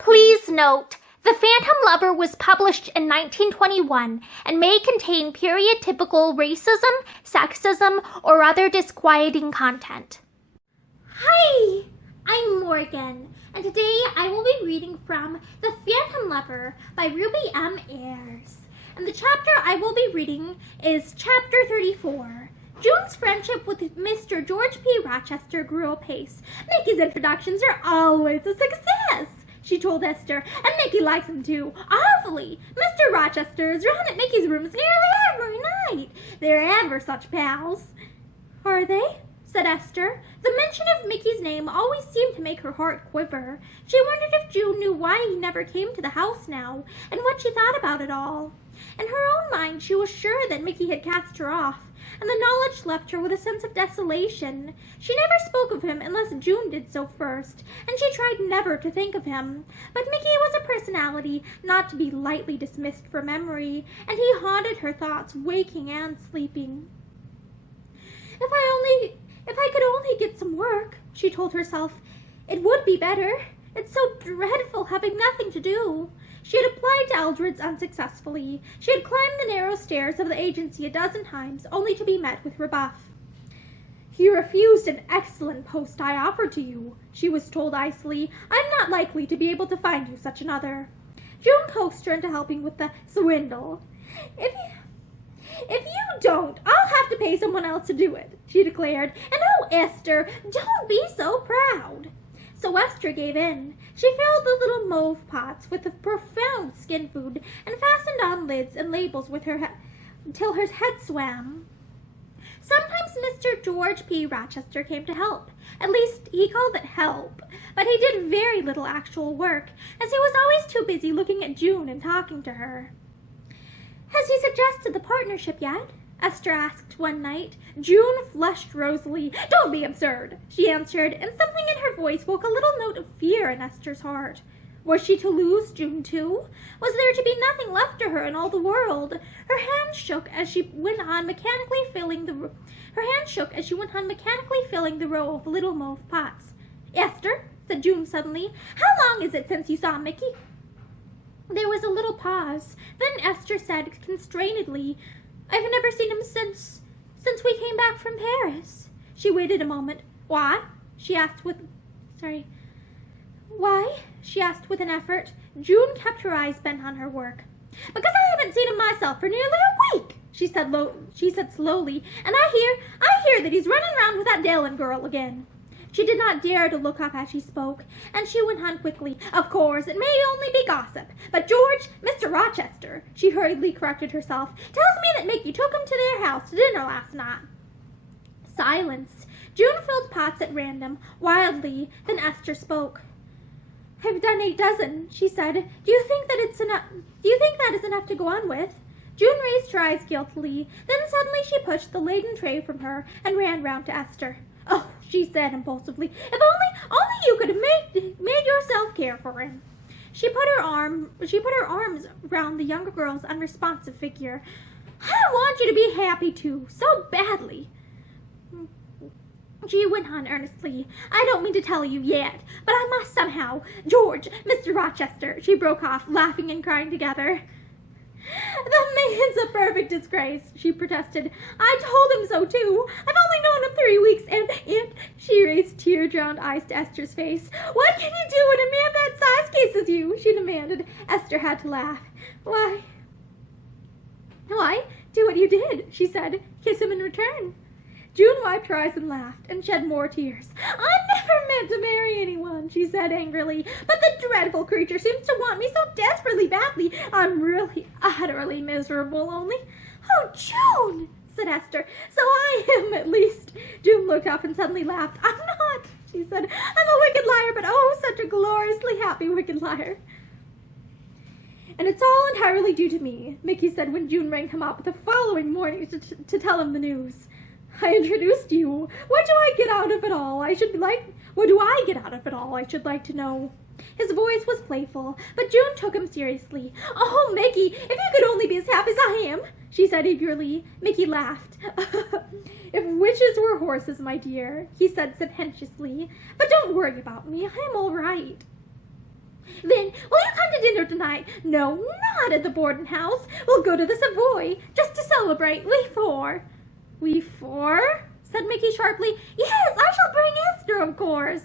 Please note, The Phantom Lover was published in 1921 and may contain period-typical racism, sexism, or other disquieting content. Hi, I'm Morgan, and today I will be reading from The Phantom Lover by Ruby M. Ayres. And the chapter I will be reading is Chapter 34. June's friendship with Mr. George P. Rochester grew apace. Mickey's introductions are always a success, she told Esther, and Mickey likes him too, awfully. Mr. Rochester is round at Mickey's rooms nearly every night. They're ever such pals. Are they? Said Esther. The mention of Mickey's name always seemed to make her heart quiver. She wondered if June knew why he never came to the house now, and what she thought about it all. In her own mind, she was sure that Mickey had cast her off, and the knowledge left her with a sense of desolation. She never spoke of him unless June did so first, and she tried never to think of him. But Mickey was a personality not to be lightly dismissed from memory, and he haunted her thoughts, waking and sleeping. If I could only get some work, she told herself, it would be better. It's so dreadful having nothing to do. She had applied to Eldred's unsuccessfully. She had climbed the narrow stairs of the agency a dozen times, only to be met with rebuff. You refused an excellent post I offered to you, she was told icily. I'm not likely to be able to find you such another. June coaxed her into helping with the swindle. If you don't, I'll have to pay someone else to do it, she declared. And oh, Esther, don't be so proud. So Esther gave in. She filled the little mauve pots with a profound skin food and fastened on lids and labels with her till her head swam. Sometimes Mr. George P. Rochester came to help. At least he called it help, but he did very little actual work, as he was always too busy looking at June and talking to her. Has he suggested the partnership yet? Esther asked one night. June flushed rosily. Don't be absurd, she answered, and something in her voice woke a little note of fear in Esther's heart. Was she to lose June too? Was there to be nothing left to her in all the world? Her hand shook as she went on mechanically filling the row of little mauve pots. Esther, said June suddenly, how long is it since you saw Mickey? There was a little pause. Then Esther said constrainedly, I've never seen him since we came back from Paris. She waited a moment. Why? She asked with an effort. June kept her eyes bent on her work. Because I haven't seen him myself for nearly a week, she said slowly, and I hear that he's running around with that Dallin girl again. She did not dare to look up as she spoke, and she went on quickly. Of course, it may only be gossip, but Mr. Rochester, she hurriedly corrected herself, tells me that Mickey took him to their house to dinner last night. Silence. June filled pots at random, wildly, then Esther spoke. I've done 8 dozen, she said. Do you think that is enough to go on with? June raised her eyes guiltily. Then suddenly she pushed the laden tray from her and ran round to Esther. Oh, she said impulsively, if only you could have made yourself care for him. She put her arms round the younger girl's unresponsive figure. I want you to be happy too, so badly. She went on earnestly. I don't mean to tell you yet, but I must somehow. George, Mr. Rochester, she broke off, laughing and crying together. The man's a perfect disgrace, she protested. I told him so, too. I've only known him 3 weeks, and she raised tear-drowned eyes to Esther's face. What can you do when a man that size kisses you? She demanded. Esther had to laugh. Why, do what you did, she said. Kiss him in return. June wiped her eyes and laughed, and shed more tears. I never meant to marry anyone, she said angrily, but the dreadful creature seems to want me so desperately badly. I'm really utterly miserable, only. Oh, June, said Esther. So I am, at least. June looked up and suddenly laughed. I'm not, she said. I'm a wicked liar, but oh, such a gloriously happy wicked liar. And it's all entirely due to me, Mickey said when June rang him up the following morning to tell him the news. I introduced you. What do I get out of it all? I should like to know. His voice was playful, but June took him seriously. Oh, Mickey, if you could only be as happy as I am, she said eagerly. Mickey laughed. If witches were horses, my dear, he said sententiously. But don't worry about me. I'm all right. Then to dinner tonight. No, not at the boarding house. We'll go to the Savoy, just to celebrate, we four. We four? Said Mickey sharply. Yes, I shall bring Esther, of course.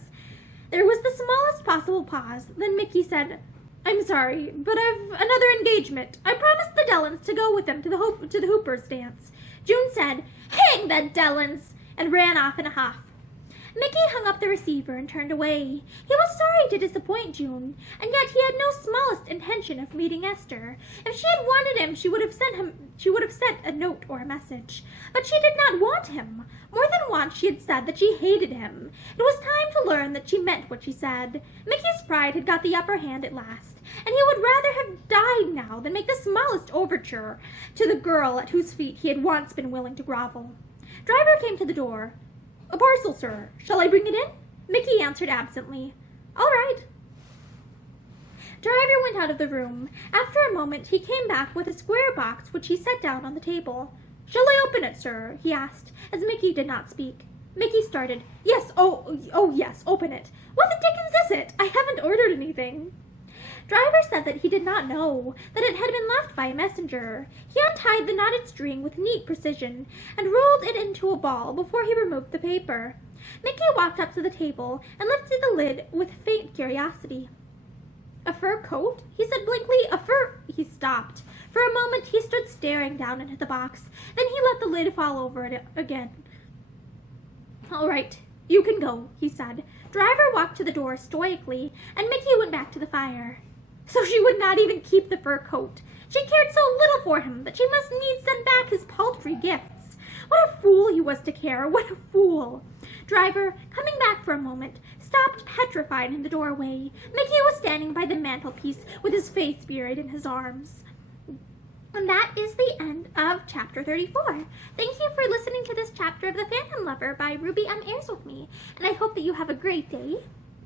There was the smallest possible pause. Then Mickey said, I'm sorry, but I've another engagement. I promised the Dellans to go with them to the Hoopers dance. June said, Hang the Dellans, and ran off in a huff. Mickey hung up the receiver and turned away. He was sorry to disappoint June, and yet he had no smallest intention of meeting Esther. If she had wanted him, she would have sent a note or a message. But she did not want him. More than once she had said that she hated him. It was time to learn that she meant what she said. Mickey's pride had got the upper hand at last, and he would rather have died now than make the smallest overture to the girl at whose feet he had once been willing to grovel. Driver came to the door. A parcel, sir. Shall I bring it in? Mickey answered absently. All right. Driver went out of the room. After a moment, he came back with a square box which he set down on the table. Shall I open it, sir? He asked, as Mickey did not speak. Mickey started. Yes, oh yes, open it. What the dickens is it? I haven't ordered anything. Driver said that he did not know, that it had been left by a messenger. He untied the knotted string with neat precision, and rolled it into a ball before he removed the paper. Mickey walked up to the table and lifted the lid with faint curiosity. A fur coat? He said blankly. A fur... He stopped. For a moment he stood staring down into the box. Then he let the lid fall over it again. All right, you can go, he said. Driver walked to the door stoically, and Mickey went back to the fire. So she would not even keep the fur coat. She cared so little for him that she must needs send back his paltry gifts. What a fool he was to care, what a fool! Driver, coming back for a moment, stopped petrified in the doorway. Mickey was standing by the mantelpiece with his face buried in his arms. And that is the end of chapter 34. Thank you for listening to this chapter of The Phantom Lover by Ruby M. Ayres with me, and I hope that you have a great day.